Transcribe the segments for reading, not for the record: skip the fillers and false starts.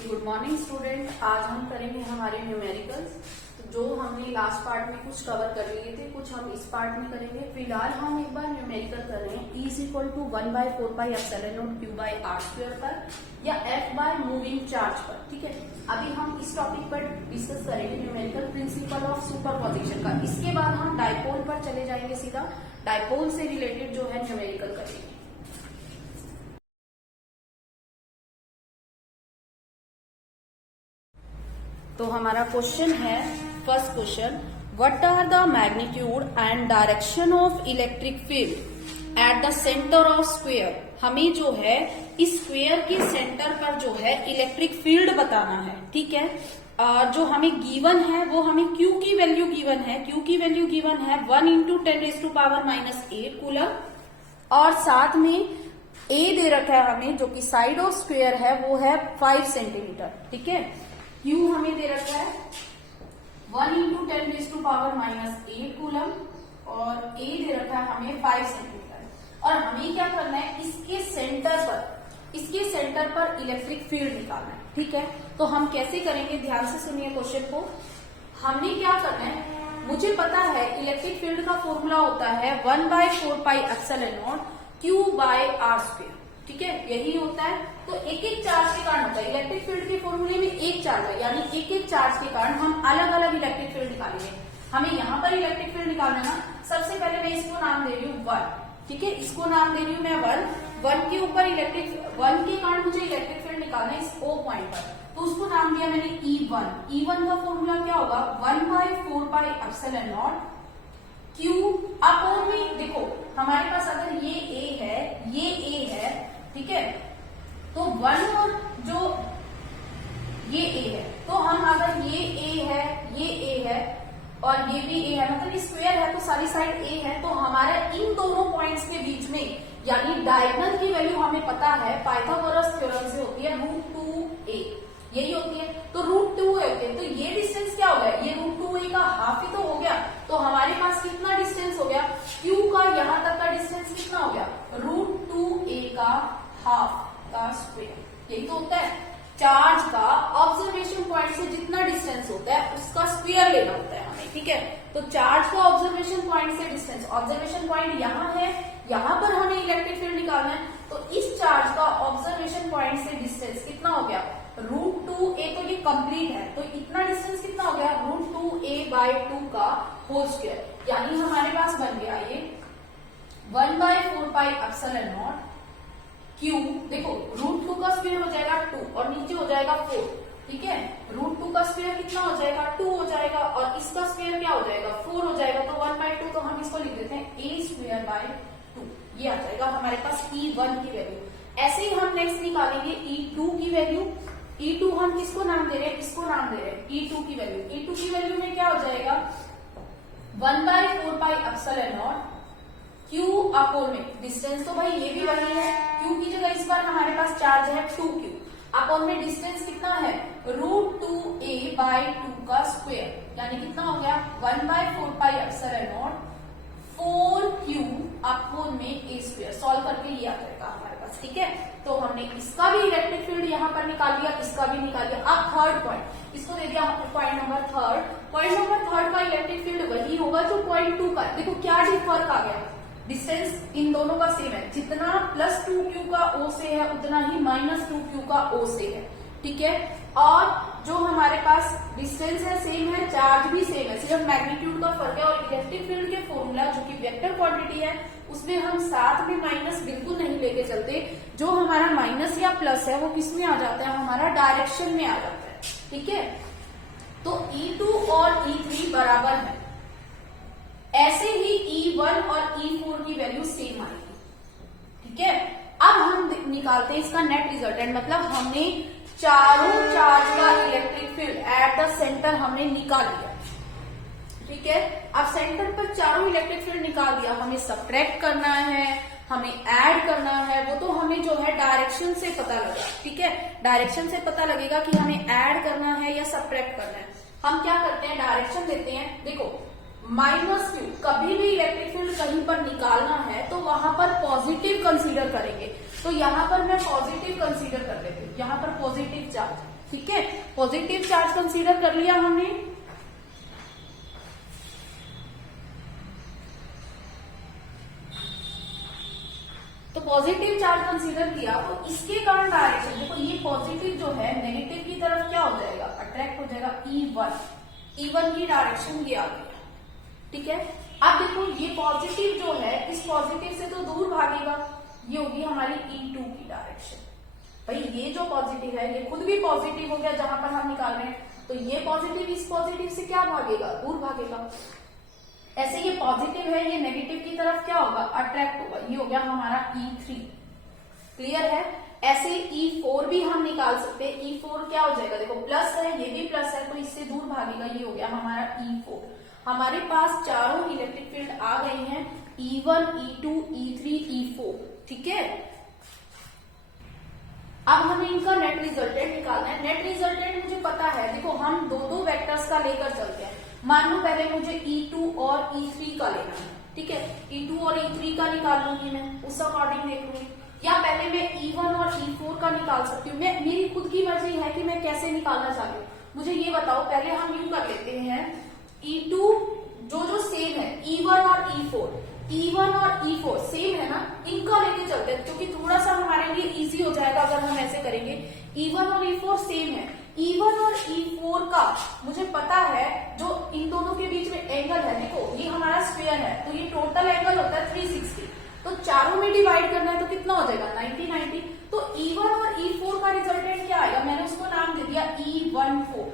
Good morning student. आज हम करेंगे हमारे न्यूमेरिकल्स। तो जो हमने लास्ट पार्ट में कुछ कवर कर लिए थे, कुछ हम इस पार्ट में करेंगे। फिलहाल हम एक बार न्यूमेरिकल कर रहे हैं। E is equal to 1/4πε0 Q/r² पर या F बाय मूविंग चार्ज पर। ठीक है, अभी हम इस टॉपिक पर डिस्कस करेंगे न्यूमेरिकल प्रिंसिपल ऑफ सुपरपोजिशन का। इसके बाद हम डायपोल पर चले जाएंगे, सीधा डायपोल से रिलेटेड जो है न्यूमेरिकल करेंगे। तो हमारा क्वेश्चन है, first question, what are the magnitude and direction of electric field at the centre of square. हमें जो है इस स्क्वेयर के सेंटर पर जो है इलेक्ट्रिक फील्ड बताना है। ठीक है, जो हमें गिवन है वो हमें Q की वैल्यू गिवन है। Q की वैल्यू गिवन है 1 × 10⁻⁻8 कूलम, और साथ में A दे रखा है हमें, जो कि साइड ऑफ स्क्वेयर है वो है 5 सेंटीमीटर। ठीक है, Q हमें दे रखा है 1 × 10⁻⁻8 कूलम और A दे रखा है हमें 5 सेंटीमीटर। और हमें क्या करना है, इसके सेंटर पर इलेक्ट्रिक फील्ड निकालना है। ठीक है, तो हम कैसे करेंगे, ध्यान से सुनिए क्वेश्चन को। हमने क्या करना है, मुझे पता है इलेक्ट्रिक फील्ड का फॉर्मूला होता है 1/4πε0 Q/r²। ठीक है, यही होता है। तो एक एक चार्ज के कारण होता है। इलेक्ट्रिक फील्ड के फॉर्मूले में एक चार्ज है, यानी एक एक चार्ज के कारण हम अलग अलग इलेक्ट्रिक फील्ड निकालेंगे। हमें यहाँ पर इलेक्ट्रिक फील्ड निकालना है ना। सबसे पहले मैं इसको नाम दे रही हूँ 1। ठीक है, इसको नाम दे रही हूँ मैं 1 के ऊपर 1 के कारण मुझे इलेक्ट्रिक फील्ड निकालना है इस O पॉइंट पर, तो उसको नाम दिया मैंने E1। E1 का फॉर्मूला क्या होगा, 1/4πε0 Q अपॉन में। देखो हमारे पास अगर ये A है, ये A है, ठीक है, तो 1 और जो ये A है, तो हम अगर ये A है, ये A है और ये भी A है, मतलब ये स्क्वायर है तो सारी साइड A है, तो हमारा इन दोनों पॉइंट्स के बीच में यानी डायगोनल की वैल्यू हमें पता है, पाइथागोरस थ्योरम से होती है √2a, यही होती है। तो √2a होती है, तो ये डिस्टेंस क्या हो गया, ये √2a का हाफ ही तो हो गया। तो हमारे पास कितना डिस्टेंस हो गया, Q का यहां तक का डिस्टेंस कितना हो गया, √2a का हाफ का स्क्वायर। यही तो होता है, चार्ज का ऑब्जर्वेशन पॉइंट से जितना डिस्टेंस होता है उसका स्क्वायर लेना होता है हमें। ठीक है, तो चार्ज का ऑब्जर्वेशन पॉइंट से डिस्टेंस, ऑब्जर्वेशन पॉइंट यहाँ है, यहाँ पर हमें इलेक्ट्रिक फील्ड निकालना है, तो इस चार्ज का ऑब्जर्वेशन पॉइंट से डिस्टेंस कितना हो गया, √2a। तो ये कंप्लीट है, तो इतना डिस्टेंस कितना हो गया, √2a/2 का होल स्क्वायर। यानी हमारे पास बन गया ये 1/4πε0 Q। देखो √2 का स्क्वायर हो जाएगा 2 और नीचे हो जाएगा 4। ठीक है, √2 का स्क्वायर कितना हो जाएगा, 2 हो जाएगा, और इसका स्क्वायर क्या हो जाएगा, 4 हो जाएगा, तो 1/2। तो हम इसको लिख देते हैं a²/2। ये आ जाएगा हमारे पास E1 की वैल्यू। ऐसे ही हम नेक्स्ट निकालेंगे E2 की वैल्यू। E2 हम किसको नाम दे रहे हैं, इसको नाम दे रहे हैं E2 की वैल्यू। E2 की वैल्यू में क्या हो जाएगा, 1/4πε0 Q अपॉन में डिस्टेंस, तो भाई ये भी वही है, Q की जगह इस बार हमारे पास चार्ज है 2Q, अपॉन में डिस्टेंस कितना है, √2a/2 का स्क्वायर, यानी कितना हो गया 1/4πε0 4Q अपॉन में a²। सॉल्व करके ये आ जाएगा हमारे पास। ठीक है, तो हमने इसका भी इलेक्ट्रिक फील्ड यहाँ पर निकाल लिया, इसका भी निकाल लिया। अब थर्ड पॉइंट, इसको दे दिया point number third. Point number third का इलेक्ट्रिक फील्ड वही होगा जो पॉइंट 2 का। देखो क्या फर्क आ गया, डिस्टेंस इन दोनों का सेम है, जितना +2Q का O से है उतना ही -2Q का O से है। ठीक है, और जो हमारे पास डिस्टेंस है सेम है, चार्ज भी सेम है, सिर्फ मैग्नीट्यूड का फर्क है। और इलेक्ट्रिक फील्ड के फॉर्मूला जो कि वेक्टर क्वांटिटी है, उसमें हम साथ में माइनस बिल्कुल नहीं लेके चलते। जो हमारा माइनस या प्लस है वो किस में आ जाता है, हमारा डायरेक्शन में आ जाता है। ठीक है, तो E2 और E3 बराबर है। ऐसे ही E1 और E4 की वैल्यू सेम आएगी। ठीक है, अब हम निकालते हैं इसका नेट रिजल्टेंट, मतलब हमने चारों चार्ज का electric field at the centre हमने निकाल लिया। ठीक है, अब सेंटर पर चारों इलेक्ट्रिक फील्ड निकाल दिया, हमें सब्ट्रैक्ट करना है, हमें ऐड करना है, वो तो हमें जो है डायरेक्शन से पता लगा। ठीक है, डायरेक्शन से पता लगेगा कि हमें ऐड करना है या सब्ट्रैक्ट करना है। हम क्या करते हैं, डायरेक्शन देते हैं। देखो -Q, कभी भी इलेक्ट्रिक फील्ड कहीं पर निकालना है तो वहां पर पॉजिटिव कंसीडर करेंगे। तो यहाँ पर मैं पॉजिटिव कंसीडर कर लेती हूँ, यहाँ पर पॉजिटिव चार्ज। ठीक है, पॉजिटिव चार्ज कंसीडर कर लिया हमने। तो पॉजिटिव चार्ज कंसीडर किया तो इसके कारण डायरेक्शन देखो, ये पॉजिटिव जो है नेगेटिव की तरफ क्या हो जाएगा, अट्रैक्ट हो जाएगा E1 की डायरेक्शन ये आ गया। ठीक है, अब देखो ये पॉजिटिव जो है इस पॉजिटिव से तो दूर भागेगा, ये होगी हमारी E2 की डायरेक्शन। भाई ये जो पॉजिटिव है ये खुद भी पॉजिटिव हो गया जहां पर हम निकाल रहे हैं, तो ये पॉजिटिव इस पॉजिटिव से क्या भागेगा, दूर भागेगा। ऐसे ये पॉजिटिव है, ये नेगेटिव की तरफ क्या होगा, अट्रैक्ट होगा, ये हो गया हमारा E3। क्लियर है। ऐसे E4 भी हम निकाल सकते हैं। E4 क्या हो जाएगा, देखो प्लस है, ये भी प्लस है, तो इससे दूर भागेगा, ये हो गया हमारा E4। हमारे पास चारों इलेक्ट्रिक फील्ड आ गए हैं, E1, E2, E3, E4। ठीक है, अब हमें इनका नेट रिजल्टेंट निकालना है। नेट रिजल्टेंट मुझे पता है, देखो हम दो वेक्टर्स का लेकर चलते हैं। मान लो पहले मुझे E2 और E3 का लेना है, ठीक है, E2 और E3 का निकाल लूंगी मैं, उस अकॉर्डिंग देख लूंगी, या पहले मैं E1 और E4 का निकाल सकती हूँ। मैं मेरी खुद की मर्जी है कि मैं कैसे निकालना चाहती हूँ। मुझे ये बताओ, पहले हम यूं कर लेते हैं, E2 जो सेम है, E1 और E4 सेम है ना, इनका लेके चलते हैं क्योंकि थोड़ा सा हमारे लिए इजी हो जाएगा अगर हम ऐसे करेंगे। E1 और E4 सेम है, E1 और E4 का मुझे पता है जो इन दोनों के बीच में एंगल है, देखो ये हमारा स्क्वायर है, तो ये टोटल एंगल होता है 360। तो चारों में डिवाइड करना है तो कितना हो जाएगा, 90। तो E1 और E4 का रिजल्टेंट क्या आएगा, मैंने उसको नाम दे दिया E14।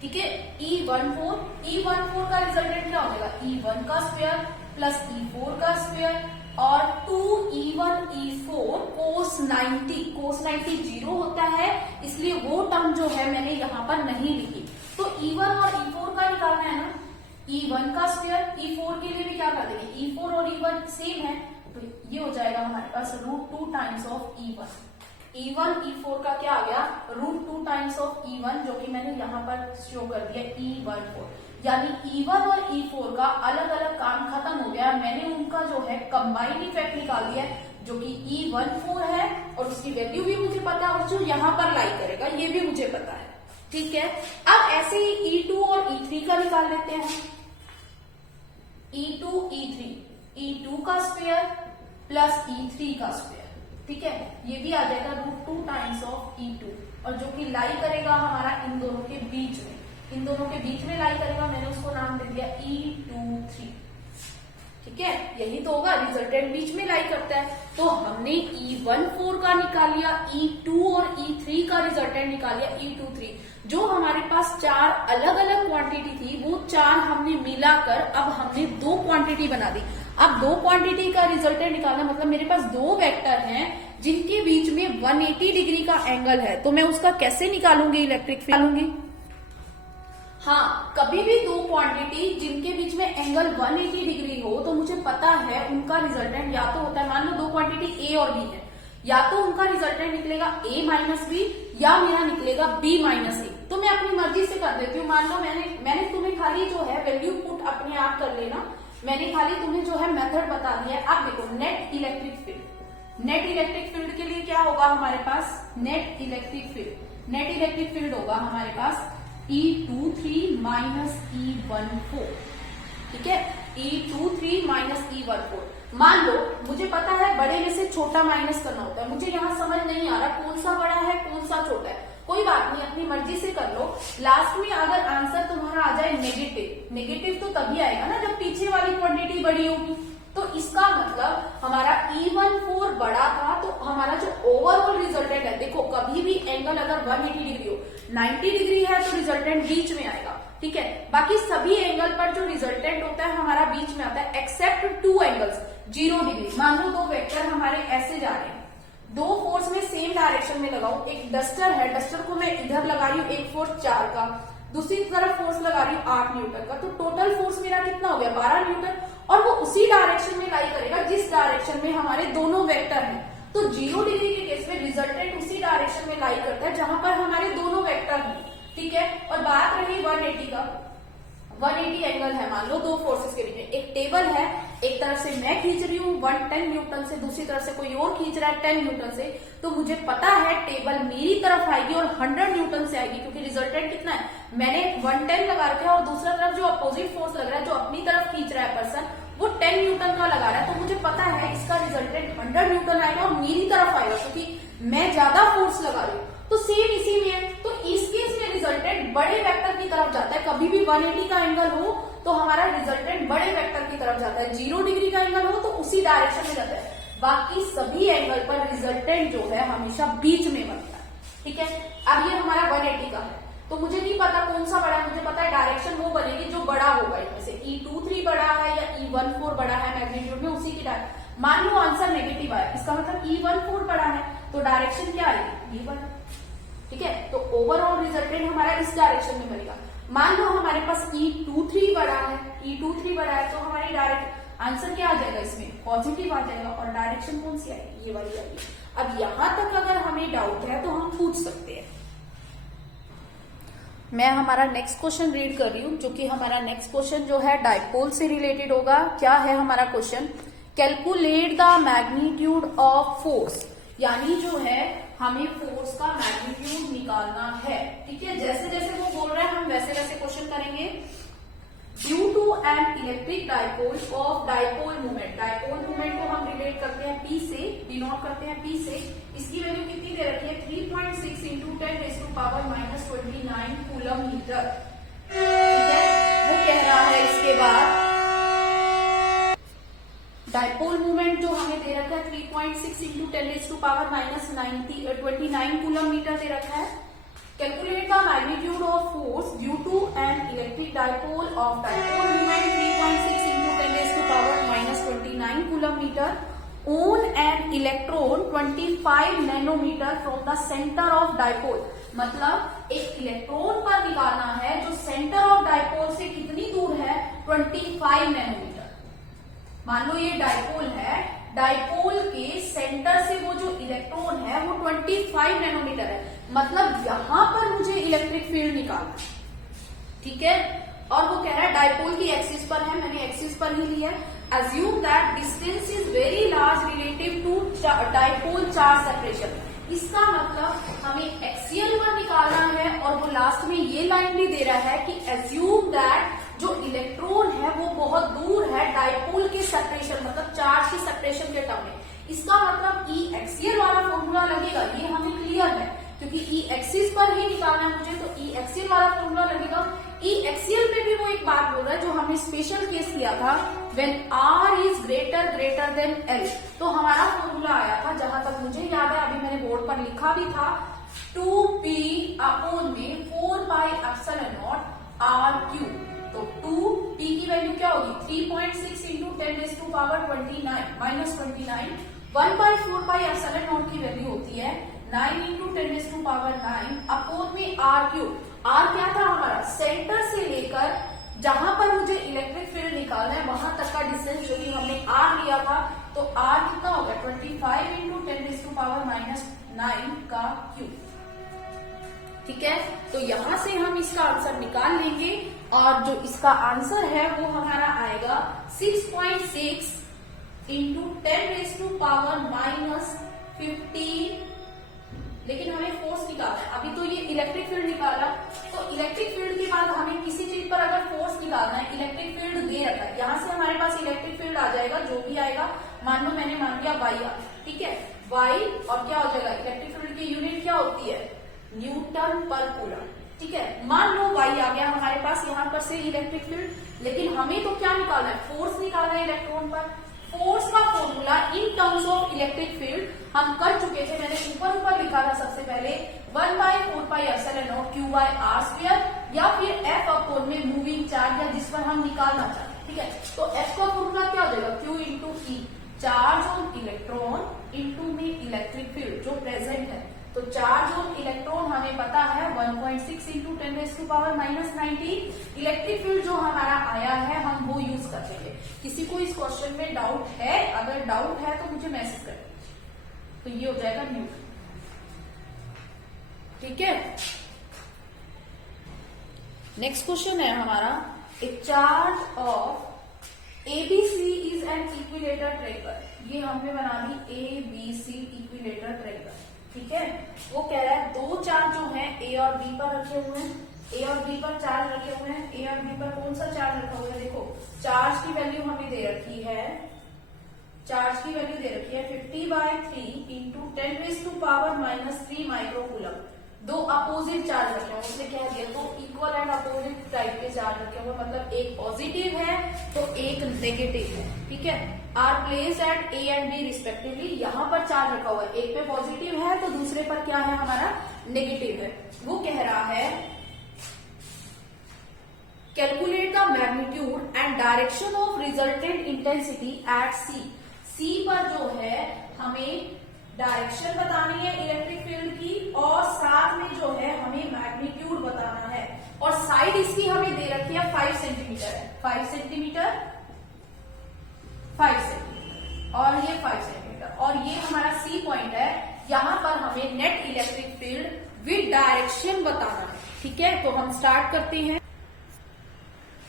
ठीक है, E14 का रिजल्टेंट क्या हो जाएगा, E1 का स्क्वायर प्लस E4 का स्क्वायर और 2E1 E4 cos 90 जीरो होता है, इसलिए वो टर्म जो है मैंने यहाँ पर नहीं लिखी। तो E1 और E4 का निकालना है ना, E1 का स्क्वायर, E4 के लिए भी क्या कर देंगे, E4 और E1 सेम है, तो ये हो जाएगा हमारे पास √2 टाइम्स ऑफ E1 E4 का क्या आ गया, √2 टाइम्स ऑफ E1, जो कि मैंने यहाँ पर शो कर दिया E14। यानी E1 और E4 का अलग अलग काम खत्म हो गया, मैंने उनका जो है कंबाइंड इफेक्ट निकाल दिया जो कि E14 है, और उसकी वैल्यू भी मुझे पता है, और जो यहाँ पर लाई करेगा ये भी मुझे पता है। ठीक है, अब ऐसे ही E2 और E3 का निकाल लेते हैं। E2 का स्क्वायर प्लस E3 का स्क्वायर, ठीक है, ये भी आ जाएगा √2 टाइम्स ऑफ E2, और जो कि लाई करेगा हमारा इन दोनों के बीच में लाई करेगा, मैंने उसको नाम दे दिया E23। ठीक है, यही तो होगा, रिजल्टेंट बीच में लाई करता है। तो हमने E14 का निकाल लिया, E2 और E3 का रिजल्टेंट निकाल लिया E23। जो हमारे पास चार अलग अलग क्वांटिटी थी, वो चार हमने मिलाकर अब हमने दो क्वांटिटी बना दी। अब दो क्वांटिटी का रिजल्टेंट निकालना मतलब मेरे पास दो वेक्टर हैं जिनके बीच में 180 डिग्री का एंगल है, तो मैं उसका कैसे निकालूंगी, इलेक्ट्रिक फील्ड निकालूंगी। हाँ, कभी भी दो क्वांटिटी जिनके बीच में एंगल 180 डिग्री हो तो मुझे पता है उनका रिजल्टेंट या तो होता है, मान लो दो क्वांटिटी A और B है, या तो उनका रिजल्टेंट निकलेगा A माइनस बी या मेरा निकलेगा B माइनस ए। तो मैं अपनी मर्जी से कर देती हूँ। मान लो मैंने तुम्हें खाली जो है वैल्यू पुट अपने आप कर लेना, मैंने खाली तुम्हें जो है मेथड बता दिया है। अब देखो नेट इलेक्ट्रिक फील्ड के लिए क्या होगा हमारे पास, नेट इलेक्ट्रिक फील्ड होगा हमारे पास E23 माइनस E14। ठीक है, E23 माइनस E14। मान लो मुझे पता है बड़े में से छोटा माइनस करना होता है, मुझे यहाँ समझ नहीं आ रहा कौन सा बड़ा है कौन सा छोटा है, कोई बात नहीं, अपनी मर्जी से कर लो। लास्ट में अगर आंसर तुम्हारा आ जाए नेगेटिव तो तभी आएगा ना जब पीछे वाली क्वांटिटी बड़ी होगी। तो इसका मतलब हमारा E14 बड़ा था, तो हमारा जो ओवरऑल रिजल्टेंट है, देखो कभी भी एंगल अगर 180 डिग्री हो, 90 डिग्री है तो रिजल्टेंट बीच में आएगा। ठीक है, बाकी सभी एंगल पर जो रिजल्टेंट होता है हमारा बीच में आता है, एक्सेप्ट 2 एंगल्स 0 डिग्री। मान लो दो वेक्टर हमारे ऐसे जा रहे हैं, दो फोर्स में सेम डायरेक्शन में लगाऊं, एक डस्टर है, डस्टर को मैं इधर लगा रही हूँ, एक फोर्स 4 का, दूसरी तरफ फोर्स लगा रही हूँ 8 न्यूटन का, तो टोटल फोर्स मेरा कितना हो गया 12 न्यूटन, और वो उसी डायरेक्शन में लाई करेगा जिस डायरेक्शन में हमारे दोनों वेक्टर हैं। तो 0 डिग्री के केस में रिजल्टेंट उसी डायरेक्शन में लाई करता है जहां पर हमारे दोनों वेक्टर हैं। ठीक है, और बात रही 180 का, 180 एंगल है मान लो दो फोर्सेस के बीच में, एक टेबल है, एक तरफ से मैं खींच रही हूँ 110 न्यूटन से, दूसरी तरफ से कोई और खींच रहा है 10 न्यूटन से, तो मुझे पता है टेबल मेरी तरफ आएगी और 100 न्यूटन से आएगी, क्योंकि रिजल्टेंट कितना है, मैंने 110 लगा रखा है और दूसरा तरफ जो अपोजिट फोर्स लग रहा है, जो अपनी तरफ खींच रहा है पर्सन, वो 10 न्यूटन का लगा रहा है, तो मुझे पता है इसका रिजल्टेंट 100 न्यूटन आएगा और मेरी तरफ आएगा, क्योंकि मैं ज्यादा फोर्स लगा रही हूँ। तो सेम इसी में है, तो इस केस में रिजल्टेंट बड़े वेक्टर की तरफ जाता है। कभी भी 180 का एंगल हो तो हमारा रिजल्टेंट बड़े वेक्टर की तरफ जाता है, 0 डिग्री का एंगल हो तो उसी डायरेक्शन में जाता है। बाकी सभी एंगल पर रिजल्टेंट जो है हमेशा बीच में बनता है, ठीक है। अब ये हमारा 180 का है, तो मुझे नहीं पता कौन सा बड़ा है, मुझे पता है डायरेक्शन वो बनेगी जो बड़ा होगा इनमें से, E23 बड़ा है या E14 बड़ा है मैग्नीट्यूड में, उसी की डायरेक्शन। मान लो आंसर नेगेटिव आया, इसका मतलब E14 बड़ा है, तो डायरेक्शन क्या आएगी, E1, ठीक है। तो ओवरऑल रिजल्टेंट हमारा इस डायरेक्शन में बनेगा। मान लो हमारे पास E23 बड़ा है, E23 बड़ा है, तो हमारी डायरेक्ट आंसर क्या आ जाएगा, इसमें पॉजिटिव आ जाएगा, और डायरेक्शन कौन सी आएगी, ये वाली आएगी। अब यहां तक अगर हमें डाउट है तो हम पूछ सकते हैं। मैं हमारा नेक्स्ट क्वेश्चन रीड कर रही हूं, जो कि हमारा नेक्स्ट क्वेश्चन जो है डाइपोल से रिलेटेड होगा। क्या है हमारा question, calculate the magnitude of force, यानी जो है हमें फोर्स का मैग्नीट्यूड निकालना है, ठीक है। जैसे जैसे वो बोल रहे हैं हम वैसे वैसे क्वेश्चन करेंगे। Due to an electric dipole of dipole movement, dipole movement को हम रिलेट करते हैं P से, डिनोट करते हैं P से। इसकी वैल्यू कितनी दे रखी है, 3.6 इंटू 10⁻⁻29 कूलम मीटर, ठीक है। वो कह रहा है इसके बाद डाइपोल मूवमेंट जो हमें दे रखा है 3.6 इंटू 10⁻⁻29 कूलम मीटर दे रखा है। Calculate the magnitude of force due to an electric dipole of dipole movement 3.6 into 10⁻⁻29 coulomb metre on an electron 25 nanometre from the centre of dipole. मतलब एक इलेक्ट्रॉन पर निकालना है जो सेंटर ऑफ डाइपोल से कितनी दूर है, 25 नैनोमीटर। मान लो ये डाइपोल है, डाइपोल के सेंटर से वो जो इलेक्ट्रॉन है वो 25 नैनोमीटर है, मतलब यहां पर मुझे इलेक्ट्रिक फील्ड निकालना है, ठीक है। और वो कह रहा है डाइपोल की एक्सिस पर है, मैंने एक्सिस पर ही लिया। Assume that distance is very large relative to dipole charge separation. इसका मतलब हमें एक्सियल पर निकालना है, और वो लास्ट में ये लाइन भी दे रहा है कि अज्यूम दैट जो इलेक्ट्रॉन है वो बहुत दूर है डाइपोल के सेपरेशन, मतलब चार्ज की सेपरेशन के टर्म में। इसका मतलब ई एक्सियल वाला फॉर्मूला लगेगा, ये हमें क्लियर है, क्योंकि ई एक्सिस पर ही निकालना है मुझे, तो ई एक्सियल वाला फॉर्मूला लगेगा। ई एक्सियल में भी वो एक बात बोल रहा है जो हमने स्पेशल केस लिया था, when R is greater than L, तो हमारा फॉर्मूला आया था, जहां तक मुझे याद है, अभी मैंने बोर्ड पर लिखा भी था, 2p अपॉन में 4πε0 r³ तो 2p की वैल्यू क्या होगी, 3.6 इंटू 10⁻29 1/4πε0 की वैल्यू होती है 9 इंटू 10⁻9 अपॉन में r³। r क्या था हमारा, सेंटर से लेकर जहां पर मुझे इलेक्ट्रिक फील्ड निकालना है वहां तक का डिस्टेंस, जो कि हमने r लिया था, तो r कितना होगा 25 इंटू 10⁻9 का क्यूब, ठीक है। तो यहां से हम इसका आंसर निकाल लेंगे, और जो इसका आंसर है वो हमारा आएगा 6.6 इंटू 10⁻⁻15। लेकिन हमें फोर्स निकालना है, अभी तो ये इलेक्ट्रिक फील्ड निकाला, तो इलेक्ट्रिक फील्ड के बाद हमें किसी चीज पर अगर फोर्स निकालना है, इलेक्ट्रिक फील्ड दे रखा है, यहां से हमारे पास इलेक्ट्रिक फील्ड आ जाएगा, जो भी आएगा, मान लो मैंने मान लिया वाई आ, ठीक है, वाई, और क्या हो जाएगा, इलेक्ट्रिक फील्ड की यूनिट क्या होती है, न्यूटन पर कूलम, ठीक है। मान लो वाई आ गया हमारे पास यहाँ पर से इलेक्ट्रिक फील्ड, लेकिन हमें तो क्या निकालना है, फोर्स निकालना है इलेक्ट्रॉन पर। फोर्स का formula in terms of electric field हम कर चुके थे, मैंने ऊपर लिखा था सबसे पहले 1/4πε0 q/r², या फिर F अपॉन में मूविंग चार्ज, या जिस पर हम निकालना चाहते हैं, ठीक है। तो F का फॉर्मूला क्या हो जाएगा, Q into E, charge on electron into में इलेक्ट्रिक फील्ड जो प्रेजेंट है। तो चार्ज ऑन इलेक्ट्रॉन हमें पता है 1.6 इंटू 10⁻⁻90। इलेक्ट्रिक फील्ड जो हमारा आया है हम वो यूज कर लेंगे। किसी को इस क्वेश्चन में डाउट है, अगर डाउट है तो मुझे मैसेज कर दीजिए। तो ये हो जाएगा न्यूटन, ठीक है। नेक्स्ट क्वेश्चन है हमारा, ए charge of ABC is an equilateral triangle, ये हमने बना दी एबीसी इक्विलेटरल ट्रायंगल, ठीक है। वो कह रहा है दो चार्ज जो हैं ए और बी पर रखे हुए हैं, ए और बी पर चार्ज रखे हुए हैं। ए और बी पर कौन सा चार्ज रखा हुआ है, देखो चार्ज की वैल्यू हमें दे रखी है, चार्ज की वैल्यू दे रखी है 50/3 इंटू 10⁻³ माइक्रोकूलम। दो अपोजिट चार्ज रखे हुए, उसने क्या दिया, दो इक्वल एंड अपोजिट टाइप के चार्ज रखे हुए, मतलब एक पॉजिटिव है तो एक नेगेटिव है, ठीक है। R place at A and B respectively, यहाँ पर चार्ज रखा हुआ है, एक पे पॉजिटिव है तो दूसरे पर क्या है हमारा नेगेटिव है। वो कह रहा है calculate the magnitude and direction of resultant intensity at C. C पर जो है हमें डायरेक्शन बतानी है इलेक्ट्रिक फील्ड की, और साथ में जो है हमें मैग्नीट्यूड बताना है, और साइड इसकी हमें दे रखी है 5 सेंटीमीटर है, 5 सेंटीमीटर, 5 सेंटीमीटर और ये 5 सेंटीमीटर, और ये हमारा सी पॉइंट है। यहां पर हमें net electric field with direction बताना है, ठीक है। तो हम स्टार्ट करते हैं।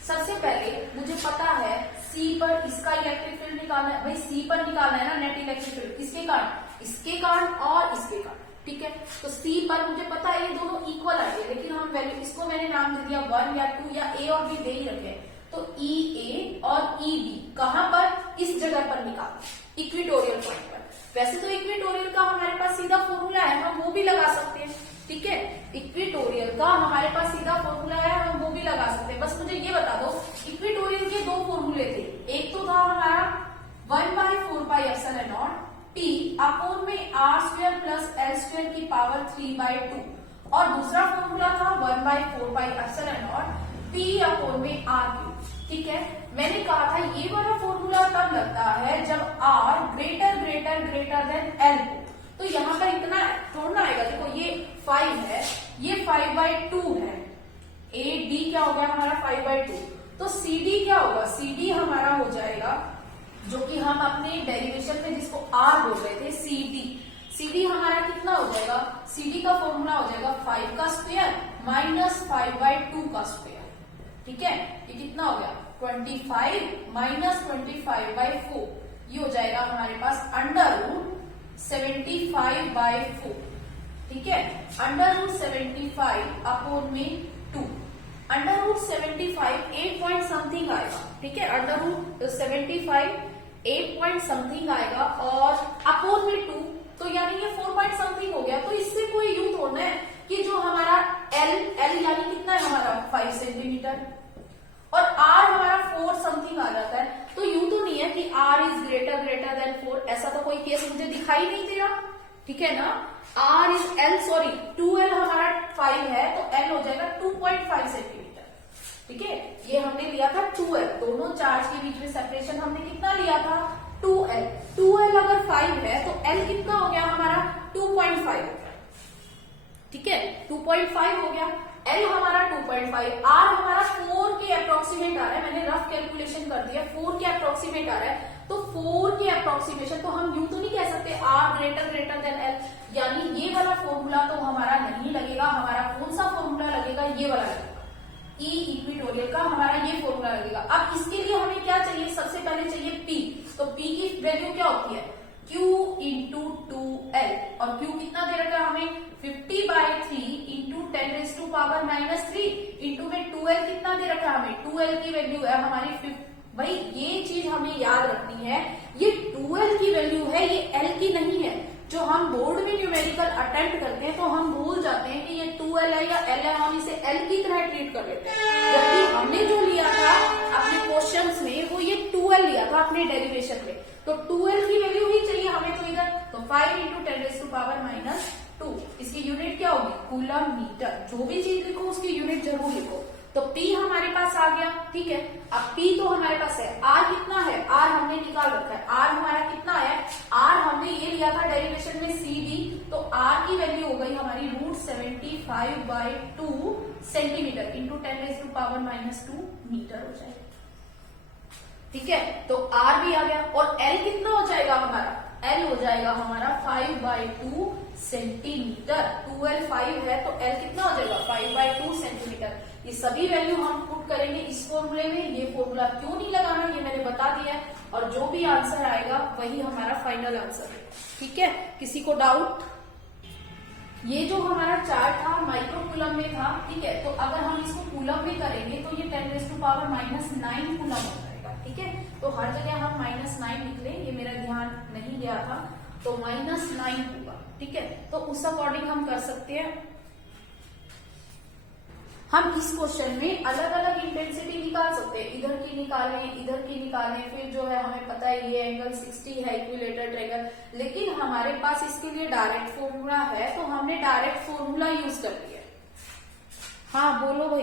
सबसे पहले मुझे पता है सी पर इसका इलेक्ट्रिक फील्ड निकालना है, भाई सी पर निकालना है ना नेट इलेक्ट्रिक फील्ड, किसके कारण, इसके कारण और इसके कारण, ठीक है। तो सी पर मुझे पता है ये दोनों इक्वल आएंगे, लेकिन हम वैल्यू इसको मैंने नाम दे दिया 1 या 2 या ए और बी दे ही रखे। तो ई ए और ई बी कहां पर, इस जगह पर निकाल, इक्वेटोरियल पॉइंट पर। वैसे तो इक्वेटोरियल का हमारे पास सीधा फॉर्मूला है, हम वो भी लगा सकते हैं, ठीक है। इक्वेटोरियल का हमारे पास सीधा फॉर्मूला है, हम वो भी लगा सकते हैं। बस मुझे ये बता दो इक्वेटोरियल के दो फॉर्मूले थे, एक तो था हमारा 1/4πε0 T अपॉन में r² प्लस l² की पावर 3/2, और दूसरा फॉर्मूला था 1/4πε0 P अपॉन में r³, ठीक है। मैंने कहा था ये वाला फॉर्मूला तब लगता है जब r ग्रेटर देन l, तो यहाँ पर इतना थोड़ा ना आएगा। देखो ये 5 है, ये 5/2 है, ए डी क्या होगा हमारा 5/2, तो सी डी क्या होगा, सी डी हमारा हो जाएगा, जो कि हम अपने डेरिवेशन में जिसको आर बोल रहे थे, सी डी। सी डी हमारा कितना हो जाएगा, सी डी का फॉर्मूला हो जाएगा 5 का स्क्वायर माइनस 5/2 का स्क्वायर, ठीक है। ये कितना हो गया 25 माइनस 25/4, ये हो जाएगा हमारे पास √75/4, ठीक है। √75 अपॉन में 2, √75 8 पॉइंट समथिंग आएगा, ठीक है। √75 8 पॉइंट समथिंग आएगा, और अपॉन में 2, तो यानी ये 4 पॉइंट समथिंग हो गया। तो इससे कोई यूं थोड़ा है कि जो हमारा एल यानी कितना है हमारा 5 सेंटीमीटर, और आर हमारा 4 समथिंग आ जाता है। तो यूं तो नहीं है कि आर इज ग्रेटर देन 4, ऐसा तो कोई केस मुझे दिखाई नहीं दे रहा, ठीक है ना। Are is L, sorry 2l हमारा 5 है, तो एल हो जाएगा 2.5 सेंटीमीटर, ठीक है। ये हमने लिया था 2l, दोनों चार्ज के बीच में सेपरेशन हमने कितना लिया था 2l। 2l अगर 5 है तो l कितना हो गया हमारा 2.5 हो गया, ठीक है। 2.5 हो गया, L हमारा 2.5, R हमारा 4 के अप्रोक्सीमेट आ रहा है, मैंने रफ कैलकुलेशन कर दिया, 4 के अप्रोक्सीमेट आ रहा है। तो 4 के अप्रोक्सीमेशन, तो हम यूं तो नहीं कह सकते R ग्रेटर देन L, यानी ये वाला फॉर्मूला तो हमारा नहीं लगेगा। हमारा कौन सा फॉर्मूला लगेगा, ये वाला लगेगा, E इक्वेटोरियल का हमारा ये फॉर्मूला लगेगा। अब इसके लिए हमें क्या चाहिए, सबसे पहले चाहिए P, तो P की वैल्यू क्या होती है Q इंटू 2L, और Q कितना दे रखा है हमें 50/3 इंटू 10⁻³ इंटू में 2L कितना दे रखा है हमें, 2L की वैल्यू है हमारी भाई ये चीज हमें याद रखनी है, ये 2L की वैल्यू है, ये L की नहीं है। जो हम बोर्ड में न्यूमेरिकल अटेम्प्ट करते हैं तो हम भूल जाते हैं कि ये 2L है या L है, हम इसे L की तरह ट्रीट कर लेते हैं, जबकि हमने जो लिया था अपने क्वेश्चंस में वो ये 2L लिया था अपने डेरिवेशन में। तो 2L की वैल्यू ही चाहिए हमें, तो इधर तो 5 इंटू 10⁻², इसकी यूनिट क्या होगी कूलम मीटर। जो भी चीज लिखो उसकी यूनिट जरूर लिखो। तो P हमारे पास आ गया, ठीक है। अब P तो हमारे पास है, R कितना है, R हमने निकाल रखा है, R हमारा कितना है, R हमने ये लिया था डेरिवेशन में CD, तो R की वैल्यू हो गई हमारी √75/2 सेंटीमीटर इंटू 10⁻² मीटर हो जाएगा, ठीक है। तो R भी आ गया, और L कितना हो जाएगा हमारा, L हो जाएगा हमारा 5/2 सेंटीमीटर। 2L 5 है तो L कितना हो जाएगा 5/2 सेंटीमीटर। ये सभी वैल्यू हम पुट करेंगे इस फॉर्मूले में। ये फॉर्मूला क्यों नहीं लगाना ये मैंने बता दिया है, और जो भी आंसर आएगा वही हमारा फाइनल आंसर है। ठीक है, किसी को डाउट? ये जो हमारा चार्ट था माइक्रो कूलम में था, ठीक है, तो अगर हम इसको कूलम में करेंगे तो ये 10⁻⁻⁹ कूलम हो जाएगा। ठीक है, तो हर जगह हम -9 निकले, ये मेरा ध्यान नहीं गया था, तो -9 होगा। ठीक है, तो उस अकॉर्डिंग हम कर सकते हैं। हम इस क्वेश्चन में अलग अलग इंटेंसिटी निकाल सकते हैं, इधर की निकालें, इधर की निकालें, फिर जो है हमें पता है ये एंगल 60 है इक्विलेटरल ट्रायंगल, लेकिन हमारे पास इसके लिए डायरेक्ट फॉर्मूला है तो हमने डायरेक्ट फॉर्मूला यूज कर लिया। हाँ बोलो भाई।